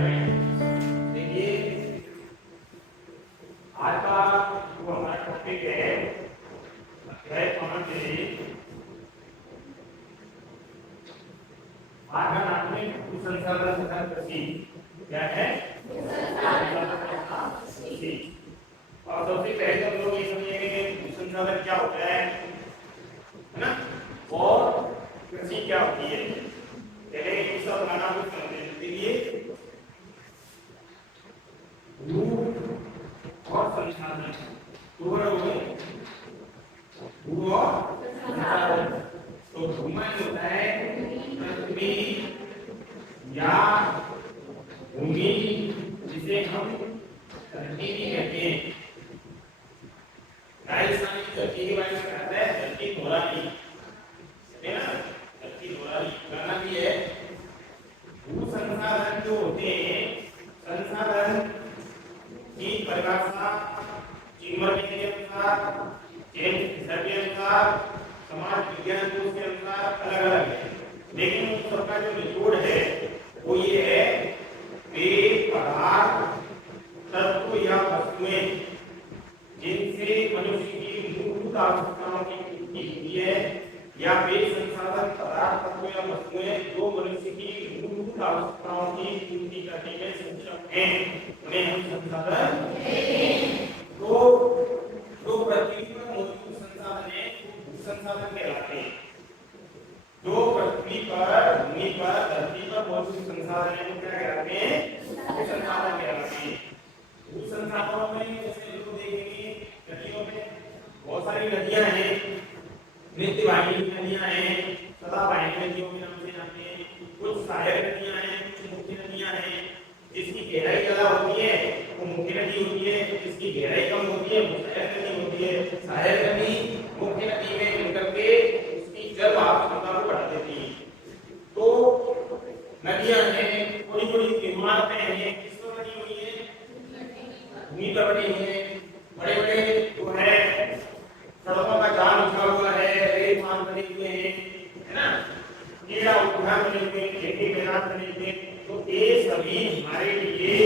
देखिए आज का जो हमारा टॉपिक है अध्याय 5 आज का नाम है भू संसाधन तथा कृषि। क्या है? कृषि। और सबसे पहले हम लोग ये समझेंगे कि भू संसाधन क्या होता है ना, और कृषि क्या होती है। पहले इस सब का नाम समझने के लिए भू और संसाधन, भू और संसाधन। तो भूमि होता है पृथ्वी या भूमि, जिसे हम धरती भी कहते हैं। राजस्थान की धरती के बारे में कहता है धरती धोलानी, है ना, धरती धोलानी गाना भी है। भू संसाधन जो होते हैं, संसाधन की परिभाषा चिमर के अनुसार, जेम्स के अनुसार, समाज विज्ञान के अनुसार अलग अलग है, लेकिन उन सबका जो निचोड़ है वो ये है कि पदार्थ, तत्व या वस्तुएं जिनसे मनुष्य की मूलभूत आवश्यकताओं की पूर्ति होती है, या वे संसाधन, पदार्थ, तत्व या वस्तुएं जो मनुष्य की मूलभूत आवश्यकताओं की पूर्ति करने में सक्षम हैं, उन्हें हम संसाधन कहते हैं। तो जो पृथ्वी पर मौजूद संसाधन है वो संसाधन कहलाते हैं। जो पृथ्वी पर, भूमि पर, धरती पर मौजूद संसाधन है वो क्या कहलाते हैं? संसाधन कहलाते हैं। भू संसाधनों में जैसे लोग देखेंगे नदियों में बहुत सारी नदियां हैं, नित्यवाहिनी नदियां हैं, सदाबहानी नदियों के नाम से जानते हैं। कुछ सहायक नदियां हैं, कुछ मुख्य नदियां हैं। जिसकी गहराई ज्यादा होती है वो मुख्य नदी होती है, जिसकी गहराई कम होती है वो सहायक नदी होती है। सहायक नदी मुख्य नदी में मिलकर के उसकी जल आवश्यकता को बढ़ा देती है। तो नदियां हैं, बड़ी बड़ी इमारतें हैं, किस पर बनी हुई है? भूमि पर बनी हुई है। बड़े बड़े जो है सड़कों का जाल बिछा हुआ है, रेल मार्ग बने हुए हैं, है ना, क्रीड़ा उद्यान बने हुए, खेती मैदान बने हुए। तो ये सभी हमारे लिए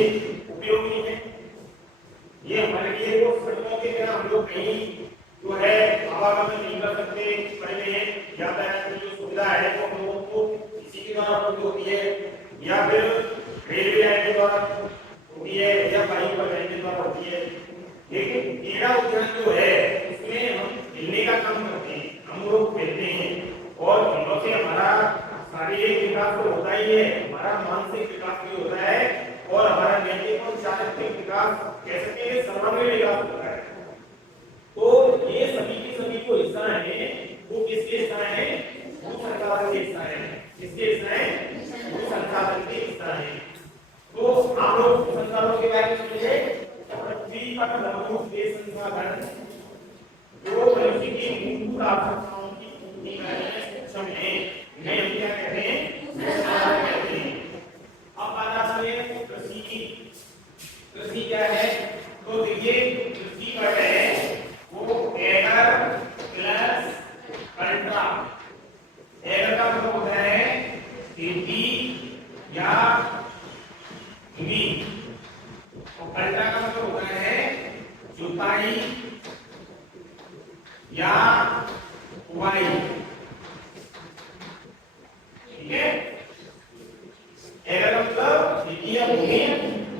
उपयोगी है। ये हमारे लिए वो सड़कों के बिना हम लोग कहीं जो है आवागमन नहीं कर सकते। पहले यातायात की जो सुविधा है वो हम लोगों को इसी के द्वारा उपलब्ध होती है, या फिर रेलवे लाइन के द्वारा होती है, या वायु लाइन के द्वारा होती है। लेकिन क्रीड़ा उद्यान जो है उसमें हम खेलने का काम करते हैं, हम लोग खेलते हैं, और खेलों से हमारा शारीरिक विकास तो होता ही है, हमारा मानसिक विकास भी होता है, और हमारा नैतिक और चारित्रिक विकास, कह सकते हैं सर्वांगीण विकास होता है। तो ये सभी के सभी जो हिस्सा है वो किसके हिस्सा है? भू संसाधन के हिस्सा है। किसके हिस्सा है? भू संसाधन के हिस्सा है। तो आप लोग भू संसाधनों के बारे में समझे। पृथ्वी पर मौजूद वे संसाधन जो मनुष्य की मूलभूत आवश्यकताओं की पूर्ति करने में सक्षम है, उन्हें हम क्या कहते हैं? संसाधन कहते हैं। अब बात आती है कृषि की। कृषि क्या है? तो देखिए कृषि क्या है, वो एगर प्लस अल्ट्रा। एगर का मतलब होता है खेती या भूमि, और अल्ट्रा का मतलब होता है जुताई या बुआई। ठीक है, एगर का मतलब खेती या भूमि,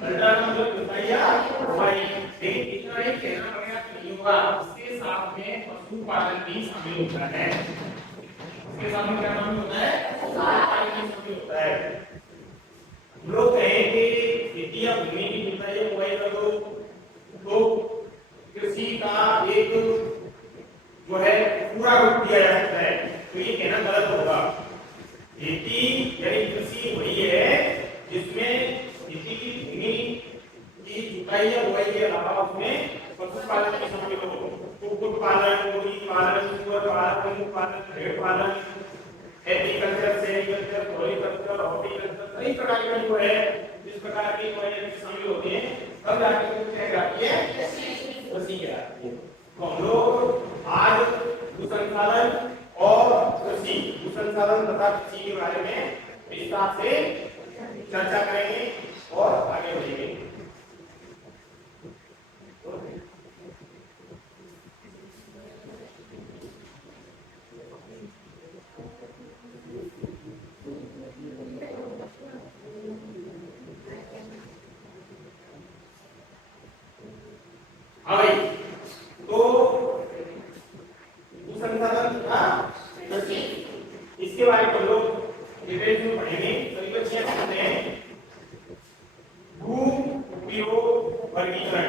अल्ट्रा का मतलब जुताई या बुआई। लेकिन इतना ही कहना पड़ेगा नहीं होगा, इसके साथ में पशुपालन भी शामिल होता है। इसके साथ में क्या शामिल होता है? पशुपालन भी शामिल होता है। लोग कहें कि खेती या भूमि की जुताई या बुआई कर दो तो कृषि का एक जो है पूरा रूप दिया जा सकता है, तो ये कहना गलत होगा। खेती यानी कृषि वही है जिसमें खेती की भूमि की जुताई या बुआई के अलावा उसमें पशुपालन भी शामिल हो। कुक्कुट पालन, मुर्गी पालन, सुअर पालन, ऊँट पालन, भेड़ पालन, एग्रीकल्चर, सेरीकल्चर, फ्लोरिकल्चर, हॉर्टिकल्चर, कई प्रकार के जो है जिस प्रकार की शामिल होते हैं तब जाके क्या कहलाती है? कृषि कहलाती है। तो हम लोग आज भू संसाधन और कृषि, भू संसाधन तथा कृषि के बारे में विस्तार से चर्चा करेंगे और वर्गीकरण।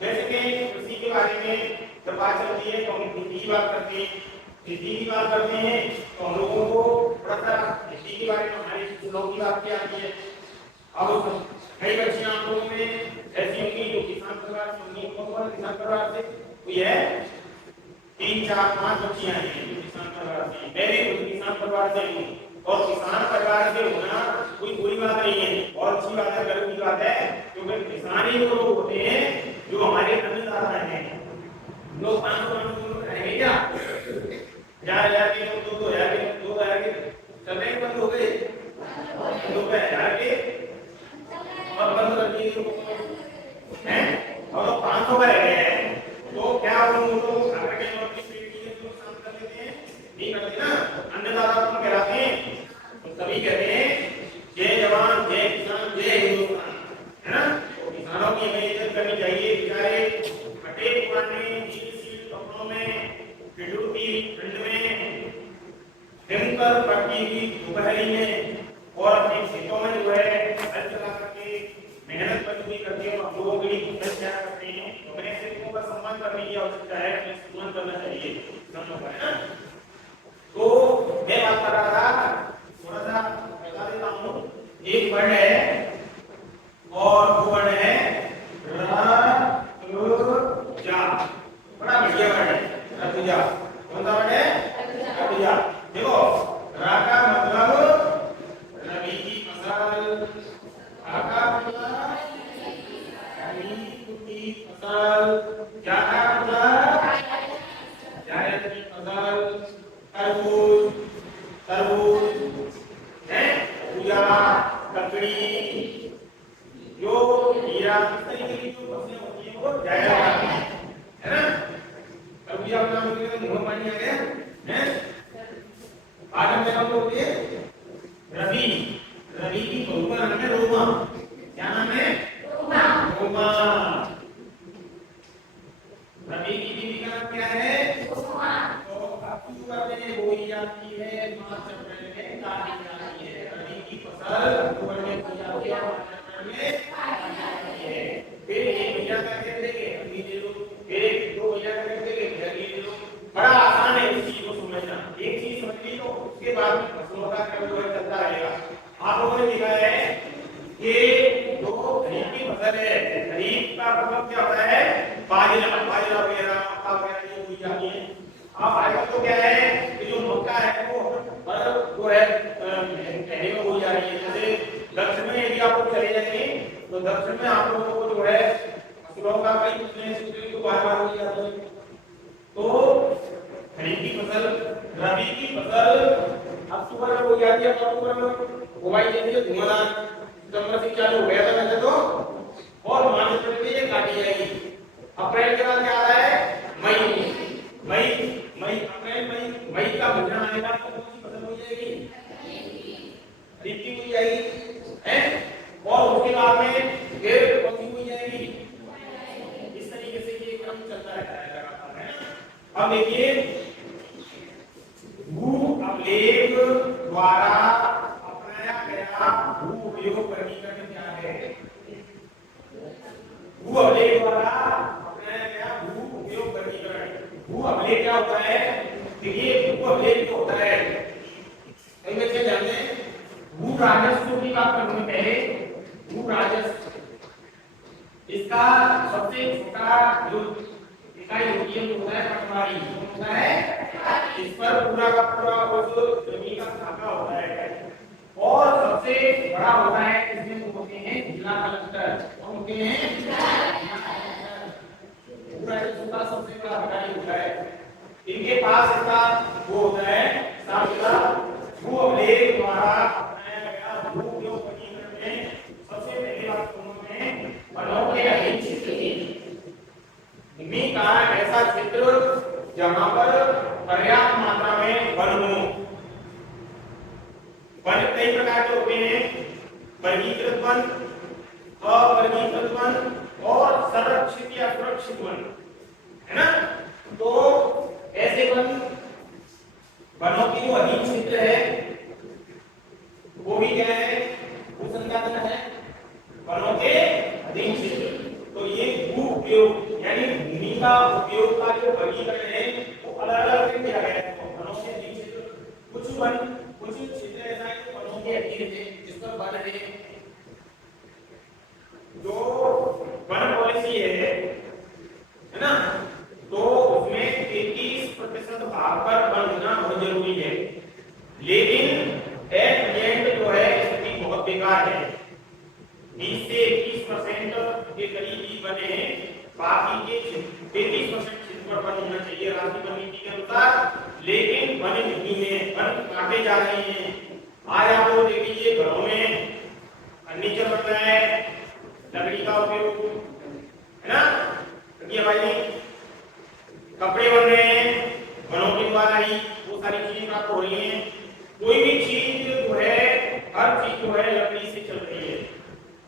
जैसे कि कृषि के बारे में जब बात चलती है तो हम खेती की बात करते हैं, खेती की बात करते हैं तो हम लोगों को थोड़ा सा खेती के बारे में हमारी फसलों की बात की आती है। अब कई बच्चियां आप लोगों में ऐसी होंगी जो किसान परिवार से होंगी, कौन किसान परिवार से, तो यह 3 4 5 बच्चियां हैं किसान परिवार से। मैं भी खुद किसान परिवार से हूँ और किसान परिवार से होना कोई बुरी बात नहीं है, और अच्छी बात है, गर्व की बात है, क्योंकि किसान ही वो लोग होते हैं जो हमारे अन्नदाता हैं। लोग 500 रहेंगे क्या, 4,000 के लोग 2,000 के 2,000 के चलने बंद हो गए, 2,000 के और बंद कर दिए हैं, और 500 का रह गए हैं। तो क्या उन लोगों को खाकर के नौकरी के नुकसान कर लेते हैं, नहीं करते ना। अन्नदाता को कहलाते हैं, तो सभी कहते हैं जय जवान जय किसान जय हिंदुस्तान, है ना। किसानों की हमें इज्जत करनी चाहिए। बेचारे फटे पुराने कपड़ों में, ठंड में, भयंकर पट्टी की दोपहरी में और अपने खेतों में जो है हल चला करके मेहनत मजदूरी करते हैं और लोगों के लिए क्या करते हैं। तो मैंने ऐसे लोगों का सम्मान करने की आवश्यकता है, सम्मान करना चाहिए, है ना। तो मैं बात कर रहा था, थोड़ा सा बता देता हूँ। एक वर्ण है और वो वर्ण है रतुजा, बड़ा बढ़िया वर्ण है रतुजा। कौन सा वर्ण है, रतुजा। देखो रा का मतलब रबी की फसल, आ का मतलब खरीफ की फसल, जा का मतलब जायद की फसल, तरबूज है, पूजा, ककड़ी, जो हीरा, इस तरीके की जो फसलें होती हैं वो जायद आती है ना। तरबूज अपना मुंह पानी आ गया है। आज हम क्या बोलते हैं, रबी, रबी की बहु का नाम है रोमा। क्या नाम है, रोमा। रबी की बीवी का नाम क्या है, रोमा। तो अक्टूबर में बोई जाती है, मार्च अप्रैल में काटी जाती है। रबी की फसल अक्टूबर में बोई जाती है, मार्च अप्रैल में काटी जाती है। फिर एक महीना का खेत लेके अभी दे दो, फिर एक 2 महीना का खेत लेके अभी दे दो। बड़ा आसान है इस चीज को समझना। एक चीज समझ ली तो उसके बाद में फसलों का क्रम जो है चलता रहेगा। आप लोगों ने देखा है कि जो खरीफ की फसल है, खरीफ का मतलब क्या होता है, बाजरा वगैरह, मक्का वगैरह ये बोई जाती है। अब बाजरा तो क्या है कि जो मक्का है वो जो है पहले में बोई जा रही है। जैसे दक्षिण में यदि आप लोग चले जाएंगे तो दक्षिण में आप लोगों को जो है फसलों का कई फसलें तो बार-बार बोई जाती है। तो खरीफ की फसल, रबी की फसल अक्टूबर में बोई जाती है, अक्टूबर में बुआई जाती है, धुआंधार सितंबर से चालू हो गया था वैसे तो, और मार्च अप्रैल में ये काटी जाएगी। अप्रैल के बाद क्या आ रहा है, मई का महीना आएगा तो कौन सी फसल हो जाएगी, खरीफ की बोई जाएगी है। और उसके बाद में फिर कौन सी बोई जाएगी, इस तरीके से ये क्रम चलता रहता है लगातार, है ना। अब देखिए भू अभिलेख द्वारा अपनाया गया भू उपयोग वर्गीकरण क्या है, भू अभिलेख द्वारा अपनाया गया भू उपयोग वर्गीकरण। भू अभिलेख क्या होता है, देखिए भू अभिलेख जो होता है, कई बच्चे जानते हैं भू राजस्व की बात करूंगा पहले। भू राजस्व इसका सबसे छोटा जो इकाई होती है वो होता है पटवारी, होता है इस पर पूरा का पूरा उस जमीन का खाका होता है। और सबसे बड़ा होता है इसमें वो होते हैं जिला कलेक्टर, कौन होते हैं, पूरा इसका सबसे बड़ा अधिकारी होता है। इनके पास इसका वो होता है साक्षरता। भू अभिलेख द्वारा अपनाया गया भू उपयोग वर्गीकरण में सबसे पहली बात उन्होंने वनों के अधीन क्षेत्र भूमि का ऐसा क्षेत्र जहां पर पर्याप्त मात्रा में वन हो। वन कई प्रकार के होते हैं, वर्गीकृत वन, अवर्गीकृत वन और संरक्षित या सुरक्षित वन, है ना। तो ऐसे वन, वनों की जो अधीन क्षेत्र है वो भी क्या है, भू संसाधन है, वनों के अधीन क्षेत्र। तो ये उपयोग यानी भूमि का उपयोग का जो वर्गीकरण है वो अलग-अलग किया गया है। वनों के क्षेत्र कुछ क्षेत्र ऐसा है जो वनों के अधीन है, जिस पर वन है। जो वन पॉलिसी है ना, तो उसमें 33% भाग पर वन होना बहुत जरूरी है। लेकिन एट एंड जो है स्थिति बहुत बेकार है। 20 से 21% के करीब ही बने, बाकी के 33% क्षेत्र पर वन होना चाहिए राष्ट्रीय वन नीति के अनुसार। लेकिन वन नहीं है, वन काटे जा रहे हैं। आज आप लोग देख लीजिए, घरों में फर्नीचर बन रहा है, लकड़ी का उपयोग है ना, देखिए भाई कपड़े बन रहे हैं वनों के द्वारा ही, वो सारी चीजें प्राप्त हो रही हैं। कोई भी चीज जो है, हर चीज जो है लकड़ी से चल रही है,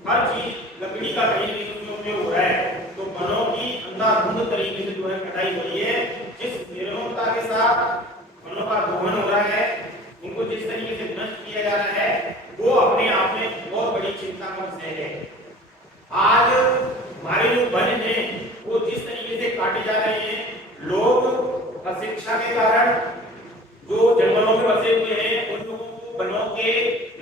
हर चीज लकड़ी का कहीं भी उपयोग हो रहा है। तो वनों की अंधाधुंध तरीके से जो है कटाई हो रही है। जिस निर्ममता के साथ वनों का दोहन हो रहा है, उनको जिस तरीके से नष्ट किया जा रहा है, वो अपने आप में बहुत बड़ी चिंता का विषय है। आज हमारे जो वन हैं वो जिस तरीके से काटे जा रहे हैं, लोग अशिक्षा के कारण जो जंगलों में बसे हुए हैं, उन लोगों को वनों के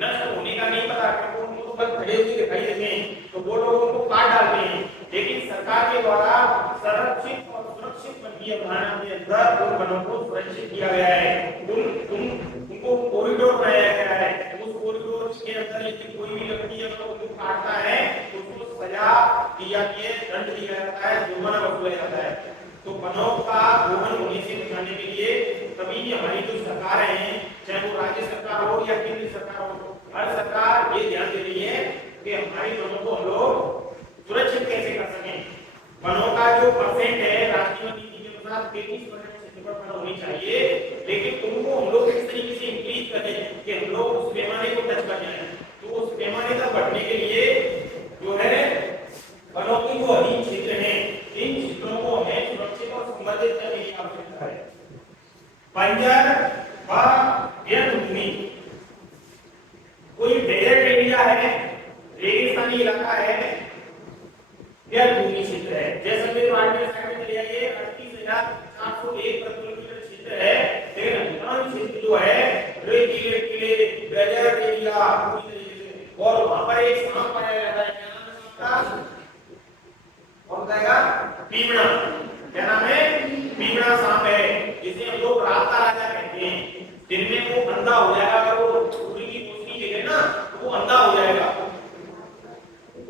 नष्ट होने का नहीं पता, क्योंकि उनको बस खड़े हुए दिखाई देते हैं, तो वो लोग उनको काट डालते हैं। लेकिन सरकार के द्वारा संरक्षित और सुरक्षित वनीय अभियान के अंदर उन वनों को सुरक्षित किया गया है। उनको कॉरिडोर बनाया गया है। उस कॉरिडोर के अंदर यदि कोई भी व्यक्ति अगर उनको काटता है तो उसको सजा दी जाती है, दंड दिया जाता है, जुर्माना वसूला जाता है। तो वनों का दोहन होने से बचाने के लिए तभी हमारी जो सरकार है, चाहे वो राज्य सरकार हो या केंद्र सरकार हो, हर सरकार ये ध्यान दे रही है कि हमारी वनों को हम लोग सुरक्षित कैसे कर सकें। वनों का जो परसेंट है राष्ट्रीय वन नीति के अनुसार 33% क्षेत्रफल वन होनी चाहिए, लेकिन उनको हम लोग इस तरीके से इंक्रीज करें कि हम लोग उस पैमाने को टच कर जाएं। तो उस पैमाने तक बढ़ने के लिए जो है वनों की जो अधीन क्षेत्र है, इन क्षेत्रों को हमें सुरक्षित और संवर्धित करने की आवश्यकता है। बंजर व व्यर्थ भूमि, कोई डेजर्ट एरिया है, रेगिस्तानी इलाका है, व्यर्थ भूमि क्षेत्र है। जैसलमेर पार्टी साइड में चले जाइए, 38,401 वर्ग किलोमीटर क्षेत्र है, लेकिन अधिकांश क्षेत्र जो है रेतीले डेजर्ट एरिया पूरी तरीके से, और वहां पर एक सांप पाया जाता है। क्या नाम है सांप का? कौन बताएगा? पीमड़ा। क्या नाम है? पीमड़ा सांप है, जिसे हम लोग रात का राजा कहते हैं। दिन में वो अंधा हो जाएगा, अगर वो पूरी की रोशनी देखे ना तो वो अंधा हो जाएगा।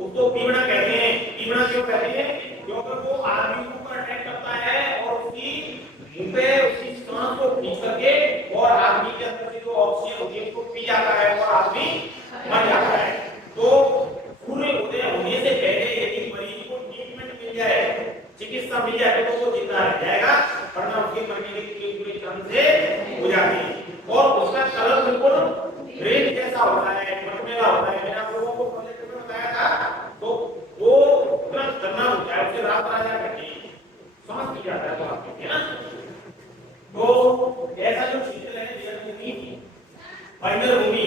उसको पीमड़ा कहते हैं। पीमड़ा क्यों कहते हैं? क्योंकि वो आदमी के ऊपर अटैक करता है और उसकी मुंह पे उसकी सांस को खींच करके और आदमी के अंदर से जो ऑक्सीजन होती है उसको पी जाता है और आदमी मर जाता है। तो सूर्य उदय होने से पहले यदि मरीज को ट्रीटमेंट मिल जाए, चिकित्सा मिल जाए, तो वो जिंदा रह जाएगा, वरना उसके मरने के पूरे चांस से हो जाते हैं। और उसका कलर बिल्कुल रेड जैसा होता है, मटमेला होता है। मैंने आप लोगों को प्रोजेक्ट में बताया था। तो वो तुरंत करना होता है, उसे रात राजा कहते हैं, सांस पी जाता है तो आप कहते हैं ना। तो ऐसा जो क्षेत्र है बंजर भूमि,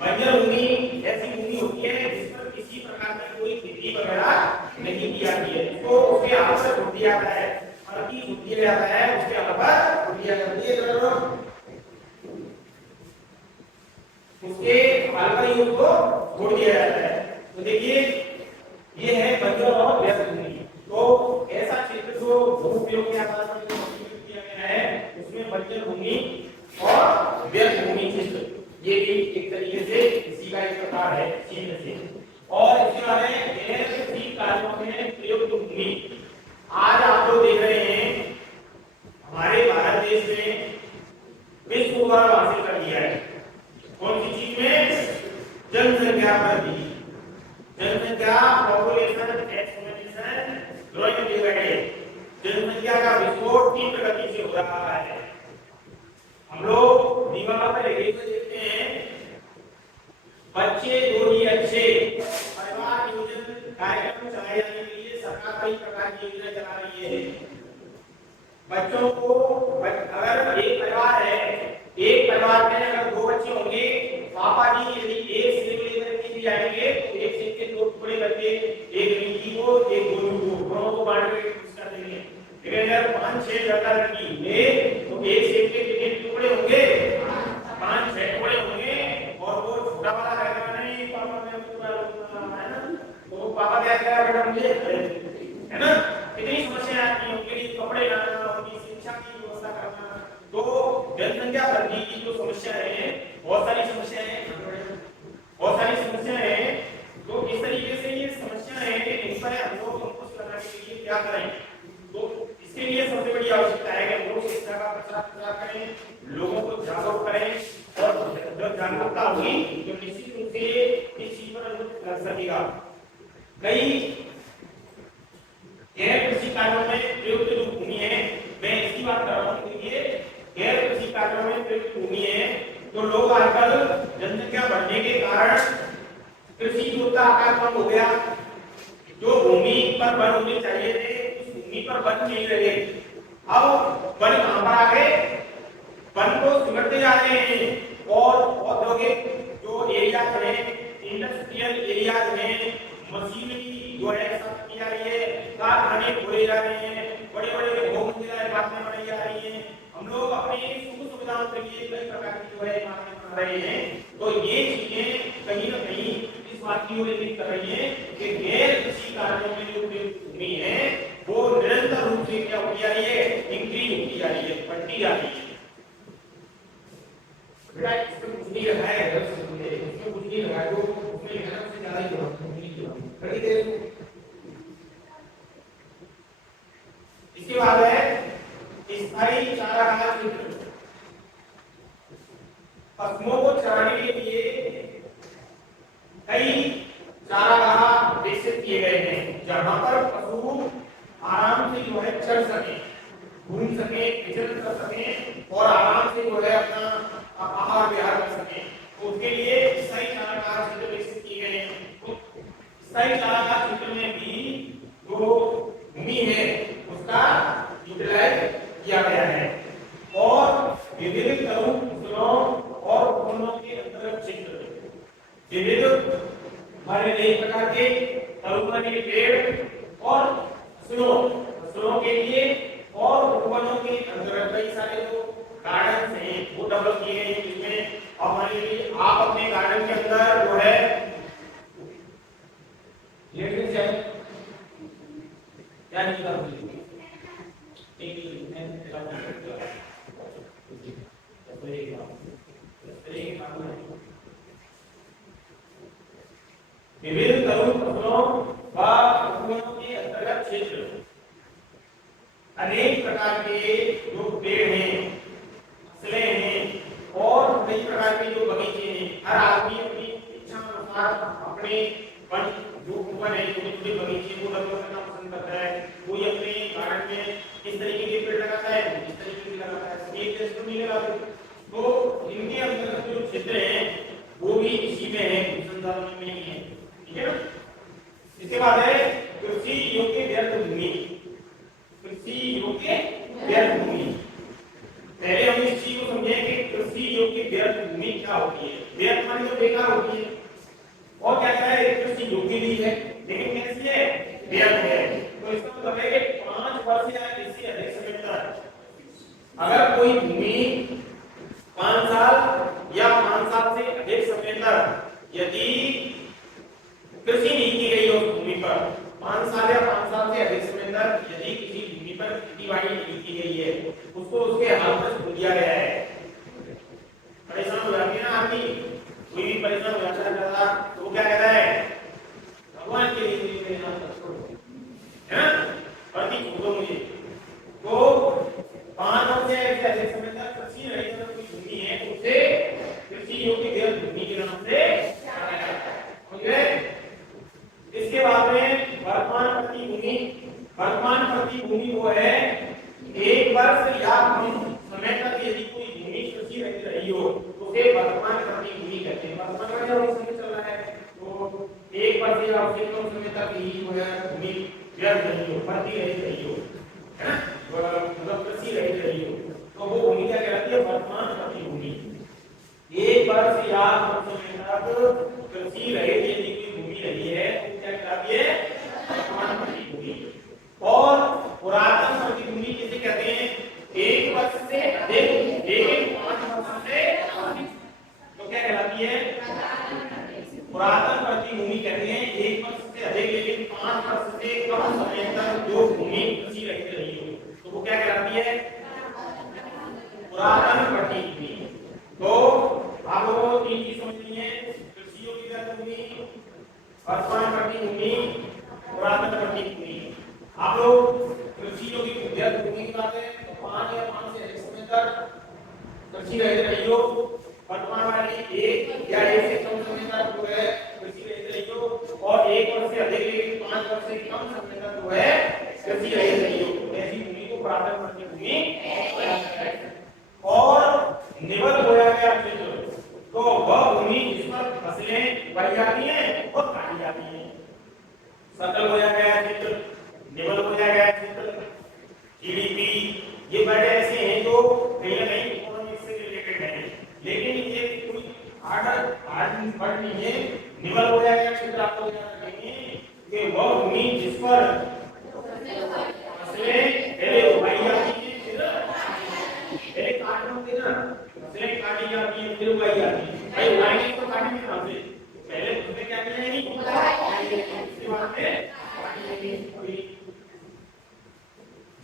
बंजर भूमि ऐसी भूमि होती है जिस पर किसी प्रकार की कोई खेती वगैरह नहीं की जाती है। तो उसके हाथ से छोड़ दिया जाता है, हल्की छोड़ दिया जाता है, उसके अलावा छोड़ दिया जाती है, उसके हल्का ही उसको छोड़ दिया जाता है। तो देखिए ये है बंजर और व्यर्थ भूमि। तो ऐसा क्षेत्र जो भू उपयोग के आधार पर जो वर्गीकृत किया गया है, उसमें बंजर भूमि और व्यर्थ भूमि क्षेत्र, ये भी एक तरीके से इसी का एक प्रकार है क्षेत्र से। और इसके बाद है गैर कृषि कार्यों में प्रयुक्त भूमि। आज आप लोग देख रहे हैं हमारे भारत देश में विश्व गौरव हासिल कर लिया है। कौन सी चीज में? जनसंख्या पर भी। जनसंख्या पॉपुलेशन एक्सपेंशन ग्रोइंग डिवाइडेड, जनसंख्या का विस्फोट तीव्र गति से हो रहा है। हम लोग दीवार पर देखते हैं बच्चे जो ही अच्छे परिवार नियोजन कार्यक्रम चलाए जाने के लिए सरकार कई प्रकार की योजना चला रही है। बच्चों को अगर एक परिवार है, एक परिवार में अगर 2 बच्चे होंगे, पापा जी यदि एक सेब लेकर के भी आएंगे तो एक सेब के 2 टुकड़े करके, एक लीची को एक गोलू को दोनों को बांट के उसका देंगे। लेकिन अगर 5-6 लड़का लड़की ले तो एक सेब के कितने टुकड़े होंगे? 5-6 टुकड़े होंगे। और वो छोटा वाला रहेगा नहीं, पापा मैं है ना, तो पापा क्या करेगा बेटा मुझे, है ना। कितनी समस्या आती है उनके लिए, कपड़े लाना, उनकी शिक्षा की व्यवस्था करना। तो जनसंख्या वृद्धि की जो समस्या है, बहुत सारी समस्याएं हैं, बहुत सारी समस्याएं हैं। तो इस तरीके से ये समस्याएं हैं, इन पर हम लोग अंकुश लगाने के लिए क्या करें? तो इसके लिए सबसे बड़ी आवश्यकता है कि लोग शिक्षा का प्रचार करें, लोगों को जागरूक करें, और जब जागरूकता होगी तो निश्चित रूप से इस चीज पर अंकुश लग सकेगा। कई गैर कृषि कार्यों में प्रयुक्त जो भूमि है, मैं इसकी बात कर रहा हूँ, ये गैर कृषि कार्यों में प्रयुक्त भूमि है। तो लोग आजकल जनसंख्या बढ़ने के कारण कृषि जो का आकार कम हो गया, जो भूमि पर वन होने चाहिए थे उस भूमि पर वन नहीं रहे। अब वन कहां पर आ गए? वन को सिमटते जा रहे हैं और औद्योगिक जो एरियाज हैं, इंडस्ट्रियल एरियाज हैं, मशीनरी जो है सब की जा रही है, कारखाने खोले जा रहे हैं, बड़े बड़े बहुमंजिला इमारतें बनाई जा रही हैं। हम लोग अपनी सुख सुविधाओं के लिए कई प्रकार की जो है इमारतें बना रहे हैं। तो ये चीजें कहीं ना कहीं इस बात की ओर इंगित कर रही है कि गैर कृषि कार्यों में जो भूमि है वो निरंतर रूप से क्या होती जा रही है? इंक्रीज होती जा रही है, बढ़ती जा रही है। बेटा इसमें कुछ नहीं रखा है, इसमें कुछ नहीं रखा है, जो उसमें लिखा है उससे ज्यादा ही होगा। इसके बाद है स्थायी चारागाह क्षेत्र। पशुओं को चराने के लिए कई चारागाह विकसित किए गए हैं, जहां पर पशु आराम से जो है चर सके, घूम सके, विचरण कर सके और आराम से जो है अपना आहार विहार कर सके। तो उसके लिए स्थायी चारागाह क्षेत्र विकसित किए गए हैं। तो स्थायी चारागाह क्षेत्र में भी जो भूमि है उसका यूटिलाइज किया गया है और विविध फसलों और फसलों के अंतर्गत क्षेत्र, विविध हमारे एक प्रकार के तरुण के पेड़ और फसलों के लिए और उपवनों के अंतर्गत कई सारे जो गार्डन हैं वो डेवलप किए गए हैं, जिसमें हमारे लिए आप अपने गार्डन के अंदर जो है क्या नहीं कर विभिन्न तरुण फसलों व उपवनों के अंतर्गत क्षेत्र, अनेक प्रकार के जो पेड़ हैं, फसलें हैं और कई प्रकार के जो बगीचे हैं। हर आदमी अपनी इच्छा अनुसार अपने वन जो उपवन है, छोटे छोटे बगीचे को डेवलप करना पसंद करता है। कोई अपने गार्डन में किस तरीके के पेड़ लगाता है, किस तरीके के लगाता है, एक जैसे नहीं लगाते। तो इनके अंतर्गत जो क्षेत्र है वो भी इसी में है, संसाधन में ही है, ठीक है ना। इसके बाद है कृषि योग्य व्यर्थ भूमि। कृषि योग्य व्यर्थ भूमि, पहले हम इस चीज को समझें कि कृषि योग्य व्यर्थ भूमि क्या होती है। व्यर्थ माने जो बेकार होती है, और क्या है कृषि योग्य भी है लेकिन कैसी है? व्यर्थ है। तो इसका मतलब है कि 5 वर्ष या इससे अधिक समय तक अगर कोई भूमि 5 साल या 5 साल से अधिक समय तक यदि कृषि नहीं की गई उस भूमि पर, 5 साल या 5 साल से अधिक समय तक यदि किसी भूमि पर खेती-बाड़ी नहीं की गई है, उसको उसके हाल पर छोड़ दिया गया है। परेशान हो जाती है ना आदमी, कोई भी परेशान हो जाता है तो वो क्या कहता है? भगवान के लिए है ना, पति छोड़ो मुझे। तो 5 वर्ष से अधिक समय तक कृषि रहित कोई भूमि है उसे कृषि योग्य व्यर्थ भूमि के नाम से समझे। इसके बाद में वर्तमान प्रतिभूमि। वर्तमान प्रतिभूमि वो है 1 वर्ष या कम समय तक यदि कोई भूमि कृषि रहित रही हो तो उसे वर्तमान प्रतिभूमि कहते हैं। वर्तमान में जो समय चल रहा है तो 1 वर्ष या उससे कम समय तक ही जो है भूमि व्यर्थ रही हो, प्रति रहित रही हो, है ना, मतलब कृषि रहित रही हो, तो वो भूमि क्या कहलाती है? वर्तमान प्रतिभूमि। 1 वर्ष या कम समय तक कृषि रहित यदि कोई भूमि रही है तो क्या कहलाती है? वर्तमान प्रतिभूमि। पुरातन पट्टी भूमि। आप लोग कृषि योग्य उद्यान भूमि की बात है तो 5 या 5 से अधिक समय तक कृषि रहित रहियो। वर्तमान वाली 1 या 1 से कम समय तक जो है कृषि रहित रहियो और 1 वर्ष से अधिक लेकिन 5 वर्ष से कम समय तक जो है कृषि रहित रहियो। ऐसी भूमि को पुरातन पट्टी भूमि। और निवल बोया गया क्षेत्र तो वह भूमि जिस पर फसलें उगाई जाती हैं और काटी जाती हैं। सकल बोया गया क्षेत्र, निवल बोया गया क्षेत्र, जीडीपी, ये वर्ड ऐसे हैं जो कहीं ना कहीं इकोनॉमिक्स से रिलेटेड हैं, लेकिन ये कोई हार्ड वर्ड नहीं है। निवल बोया गया क्षेत्र आपको याद रखेंगे कि वह भूमि जिस पर फसलें पहले उगाई जाती हैं पहले काटना होती है ना, फसलें काटी जाती हैं फिर उगाई जाती है। भाई उगाएंगे तो काटेंगे कहां से? पहले उसमें क्या किया जाएगी उगाएंगे, उसके बाद में काटेंगे।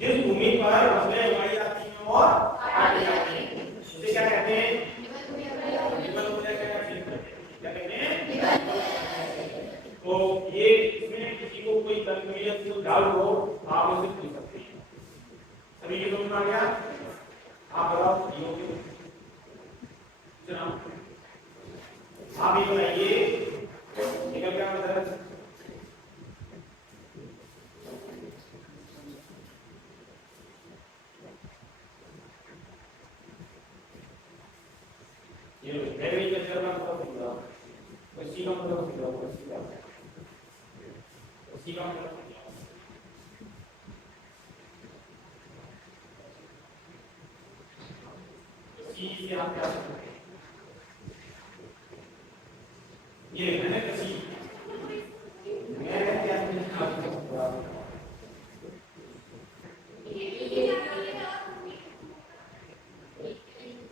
जिस भूमि पर फसलें उगाई जाती हैं और काटी जाती हैं उसे क्या कहते हैं? निवल बोया गया क्षेत्र। क्या कहते हैं? तो ये इसमें किसी को कोई कंफ्यूजन को डाउट हो आप उससे पूछ सकते हैं। सभी की समझ में आ गया? आप बताओ योग्य जनाब आप ये बताइए निकल क्या मतलब ये एग्रीकल्चर का मतलब समझा उसी का मतलब समझा उसी का मतलब से आप क्या सकते हैं ये मैंने कृषि मैं क्या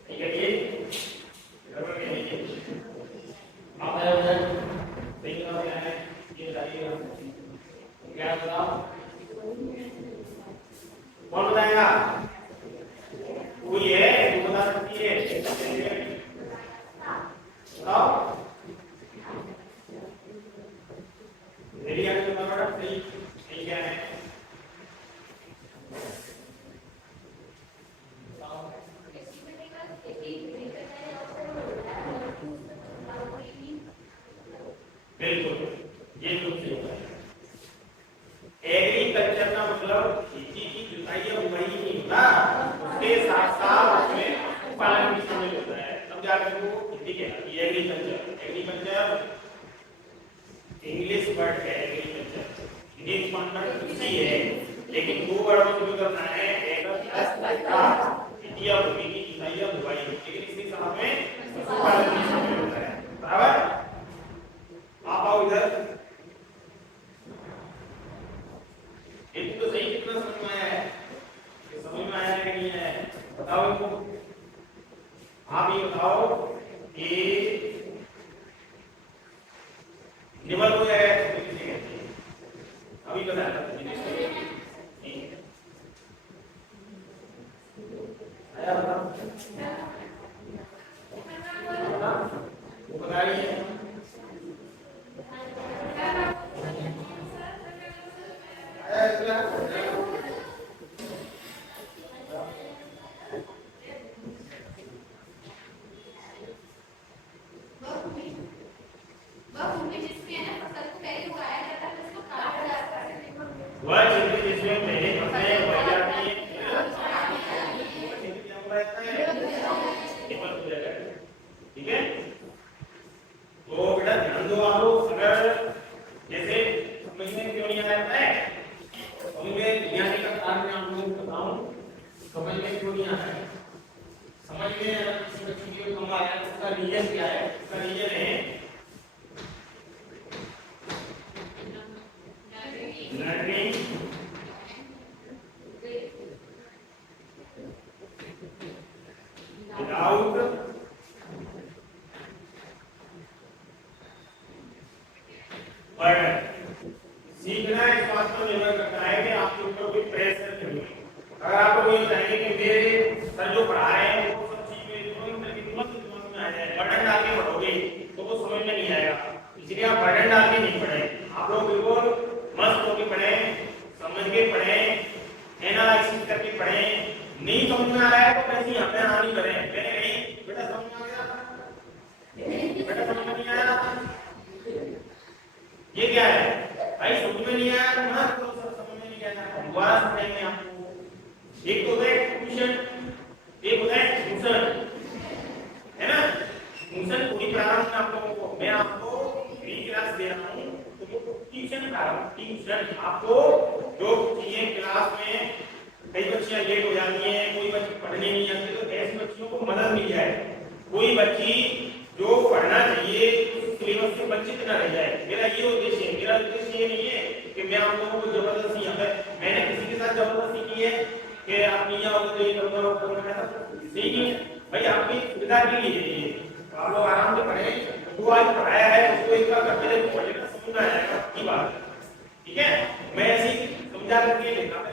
ठीक है ये गड़बड़ नहीं है आप आया उधर सही जवाब क्या है ये बताइए क्या बताओ कौन बताएगा कोई है जो बता सकती है बताओ मेरी आगे बता बड़ा सही सही क्या है बिल्कुल ये तो सही होता है। एग्रीकल्चर का मतलब खेती की जुताई या बुआई नहीं होता, उसके साथ साथ उसमें पालन भी शामिल होता है। तब जाकर वो खेती कहलाती है एग्रीकल्चर। एग्रीकल्चर इंग्लिश वर्ड है एग्रीकल्चर, हिंदी में कृषि है, लेकिन दो वर्ड में शुरू करना है खेती या भूमि की जुताई या बुआई, लेकिन इसके साथ में पशुपालन भी शामिल होता है। बराबर? आप आओ इधर एक तो सही कितना समझ में आया है? ये समझ में आया है कि नहीं है? बताओ इनको आप ये बताओ कि निवल हो जाए अभी बताया आया बताओ वो बता रही है सीखना इस बात पर निर्भर करता है कि आपके ऊपर कोई प्रेशर नहीं है। अगर आप लोग ये चाहेंगे कि मेरे सर जो पढ़ा रहे हैं वो सब चीजें तुरंत दिमाग में आ जाए, बटन डाल के पढ़ोगे तो वो समझ में नहीं आएगा, इसलिए आप बटन डाल के नहीं पढ़े। आप लोग बिल्कुल मस्त समझ में नहीं आया तो मत करो, सब समझ में नहीं आया तो दोबारा समझाएंगे आपको। एक तो होता है ट्यूशन, एक होता है ट्यूशन, है ना। ट्यूशन पूरी प्रारंभ में आप लोगों को, मैं आपको फ्री क्लास दे रहा हूँ तो वो ट्यूशन प्रारंभ, ट्यूशन आपको जो चीजें क्लास में कई बच्चियां लेट हो जाती हैं, कोई बच्ची पढ़ने नहीं आती, तो ऐसी बच्चियों को मदद मिल जाए। कोई बच्ची जो पढ़ना चाहिए उस सिलेबस से वंचित न रह जाए, मेरा ये उद्देश्य है। मेरा उद्देश्य ये नहीं है कि मैं आप लोगों को जबरदस्ती, अगर मैंने किसी के साथ जबरदस्ती की है कि आप नहीं आओगे तो ये करूंगा, सही नहीं है भाई, आपकी सुविधा के लिए आप लोग आराम से पढ़ें। जो आज पढ़ाया है उसको एक बार करते रहे, पढ़ेगा समझ में आएगा की बात, ठीक है। मैं ऐसे ही समझा करके लेता